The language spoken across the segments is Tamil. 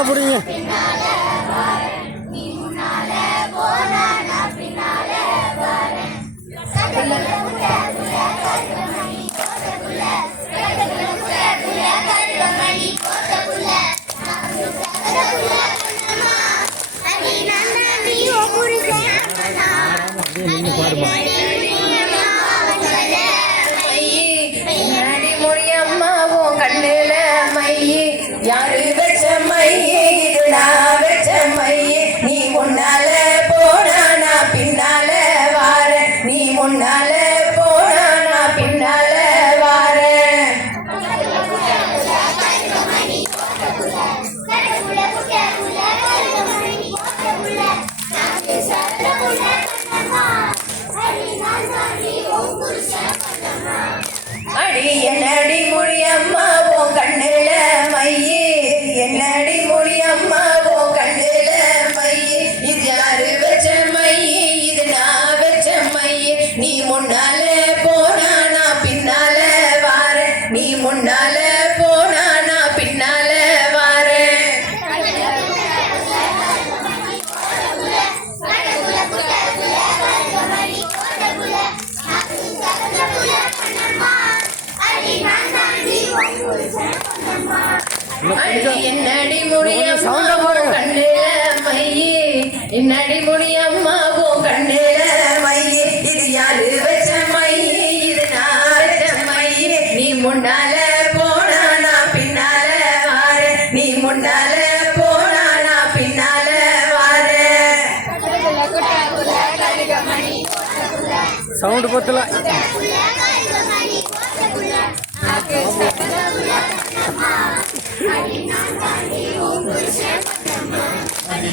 நல்லா புரியுங்க. யாரு வச்ச மையே இது நான் வச்ச மையே நீ முன்னால போனா நான் பின்னால வார நீ முன்னால போனா நான் பின்னால வார அடி என்னடி முடியம்மா உன் கண்ணுல மையே என்னடி முடியம்மா உன் கண்ணுல மையே இது யாரு வச்ச மையே இது நான் வச்ச மையே நீ முன்னால போனா நான் பின்னால வார நீ முன்னால போனா நான் பின்னால வார என்னடி முடியம்மா கண்ணுல மையே என்னடி முடியம்மா கண்ணுல மையே இது யாரு வச்ச மையே இது நான் வச்ச மையே நீ முன்னால போனா நான் பின்னால வார நீ முன்னால போனா நான் பின்னால வார சவுண்ட் பத்தல.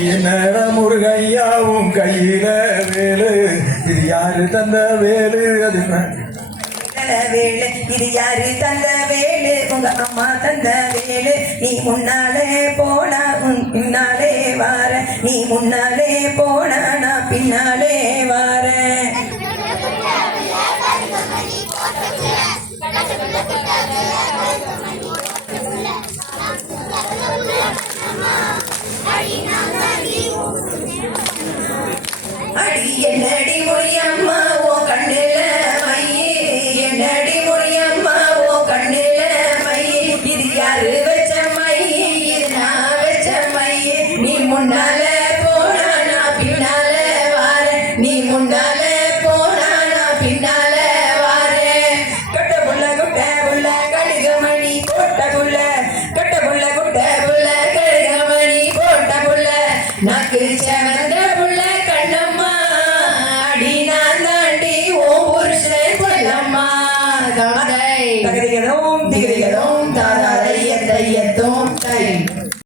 என்னடா முருகையாவும் கையில வேலு இது யாரு தந்த வேலு அது வேலு இது யாரு தந்த வேலு உங்க அம்மா தந்த வேலு நீ முன்னாலே போனா உன் பின்னாலே வார நீ முன்னாலே போனா நான் பின்னாலே வார அடி என்னடி முடியம்மா உன் கண்ணுல மையே என்னடி முடியம்மா உன் கண்ணுல மையே இது யாரு வச்ச மையே இது நான் வச்ச மையே நீ முன்னால போனா நான் பின்னால வார நீ முன்னால போனா நான் பின்னால வார கட்ட புள்ள குட்ட புள்ள கடுகமணி போட்ட புள்ள கட்ட புள்ள குட்ட புள்ள கடுகமணி போட்ட புள்ள நாக்கு செவந்த புள்ள கண்ணம்மா அடி நான் தாண்டி ஓ புருஷன் கொல்லம்மா தகதிகளும் திகதிகளும் தாரா